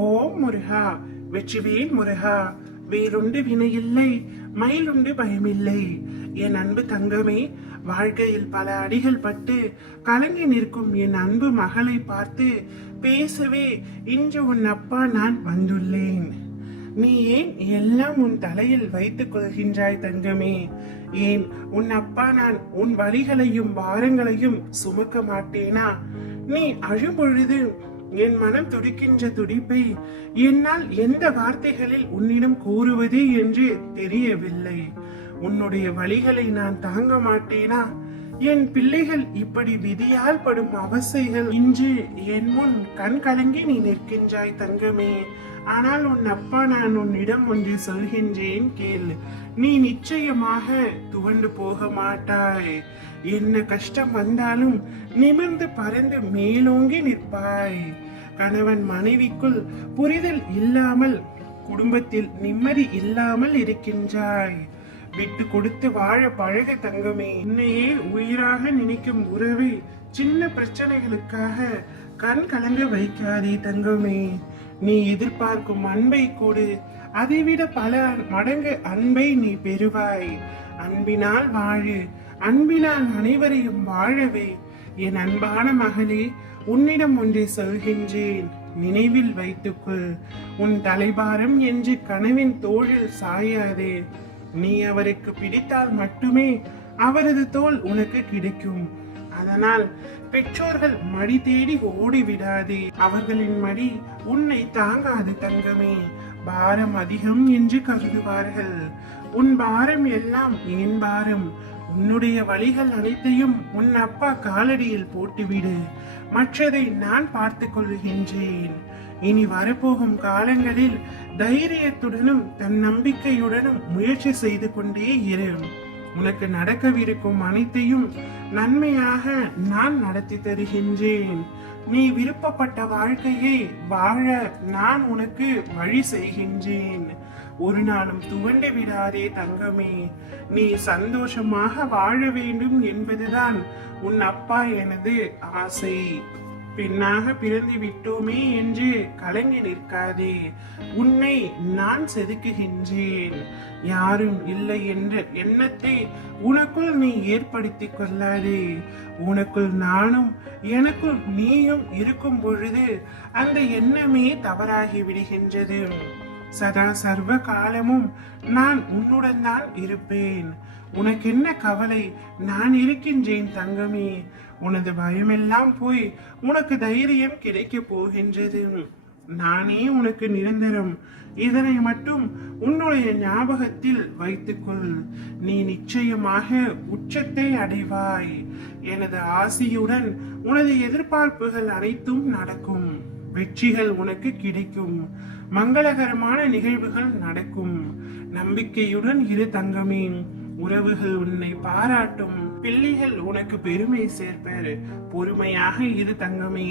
ஓம் முருகா, வெற்றிவேல் முருகா. வேலுண்டு வினையில்லை, மயிலுண்டு பயமில்லை. என் அன்பு தங்கமே, வாழ்க்கையில் பல அடிகள் பட்டு கலங்கி நிற்கும் என் அன்பு மகளை பார்த்து பேசவே இன்று உன் அப்பா நான் வந்துள்ளேன். நீ ஏன் எல்லாம் உன் தலையில் வைத்துக் கொள்கின்றாய் தங்கமே? ஏன் உன் அப்பா நான் உன் வலிகளையும் பாரங்களையும் சுமக்க மாட்டேனா? நீ அழும்பொழுது என் மனம் துடிக்கின்ற துடிப்பை என்னால் எந்த வார்த்தைகளில் உன்னிடம் கூறுவது என்று தெரியவில்லை. உன்னுடைய வலிகளை நான் தாங்க மாட்டேனா? என் பிள்ளைகள் இப்படி விதியால் படும் அவசைகள் இன்று என் முன் கண் கலங்கி நீ நிற்கின்றாய் தங்கமே. ஆனால் உன் அப்பா நான் உன்னிடம் ஒன்று சொல்கின்றேன் கேள். நீ நிச்சயமாக துவண்டு போக மாட்டாய். என்ன கஷ்டம் வந்தாலும் நிமிர்ந்து பறந்து மேலோங்கி நிற்பாய். கணவன் மனைவிக்குள் புரிதல் இல்லாமல் குடும்பத்தில் நிம்மதி இல்லாமல் இருக்கின்றாய். விட்டு கொடுத்து வாழ பழக தங்கமே. உன்னையே உயிராக நினைக்கும் உறவை சின்ன பிரச்சனைகளுக்காக கண் கலங்க வைக்காதே தங்கமே. நீ எதிர்பார்க்கும் அன்பை கொடு, அதைவிட பல மடங்கு அன்பை நீ பெறுவாய். அன்பினால் வாழு, அன்பினால் அனைவரையும் வாழவே. என் அன்பான மகளே, உன்னிடம் ஒன்றை சொல்கின்றேன், நினைவில் வைத்துக்கொள். உன் தலைபாரம் என்று கனவின் தோளில் சாயாதே. நீ அவருக்கு பிடித்தால் மட்டுமே அவரது தோல் உனக்கு கிடைக்கும். அதனால் பெற்றோர்கள் மடி தேடி ஓடிவிடாதே. அவர்களின் மடி உன்னை தாங்காது தங்கமே. பாரம் அதிகம் என்று கருதுவார்கள். உன் பாரம் எல்லாம் என் பாரம். உன்னுடைய வழிகள் அனைத்தையும் உன் அப்பா காலடியில் போட்டுவிடு. மற்றதை நான் பார்த்துக் கொள்கின்றேன். இனி வரப்போகும் காலங்களில் தைரியத்துடனும் தன் நம்பிக்கையுடனும் முயற்சி செய்து கொண்டே இரு. உனக்கு நடக்கவிருக்கும் அனைத்தையும் நன்மையாக நான் நடத்தி தருகின்றேன். நீ விருப்பப்பட்ட வாழ்க்கையை வாழ நான் உனக்கு வழி செய்கின்றேன். ஒரு நாளும் துவண்டு விடாதே தங்கமே. நீ சந்தோஷமாக வாழ வேண்டும் என்பதுதான் உன் அப்பா எனது ஆசை. பெண்ணாக பிறந்து விட்டோமே என்று கலங்கி நிற்காதே. உன்னை நான் செதுக்குகின்றேன். யாரும் இல்லை என்ற எண்ணத்தை உனக்குள் நீ ஏற்படுத்திக் கொள்ளாதே. உனக்குள் நானும் எனக்குள் நீயும் இருக்கும் பொழுது அந்த எண்ணமே தவறாகி விடுகின்றது. சதா சர்வ காலமும் நான் உன்னுடன் தான் இருப்பேன். உனக்கு என்ன கவலை? நான் இருக்கின்றேன் தங்கமே. உனது பயமெல்லாம் போய் உனக்கு தைரியம் கிடைக்க போகின்றது. நானே உனக்கு நிரந்தரம். இதனை மட்டும் உன்னுடைய ஞாபகத்தில் வைத்துக்கொள். நீ நிச்சயமாக உச்சத்தை அடைவாய். எனது ஆசையுடன் உனது எதிர்பார்ப்புகள் அனைத்தும் நடக்கும். வெற்றிகள் உனக்கு கிடைக்கும். மங்களகரமான நிகழ்வுகள் நடக்கும். நம்பிக்கையுடன் இரு தங்கமே. உறவுகள் உன்னை பாராட்டும். பிள்ளைகள் உனக்கு பெருமை சேர்ப்பர். பொறுமையாக இரு தங்கமே.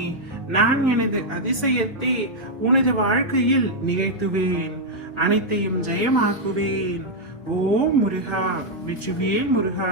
நான் எனது அதிசயத்தை உனது வாழ்க்கையில் நிகழ்த்துவேன். அனைத்தையும் ஜெயமாக்குவேன். ஓம் முருகா, வெற்றிவேல் முருகா.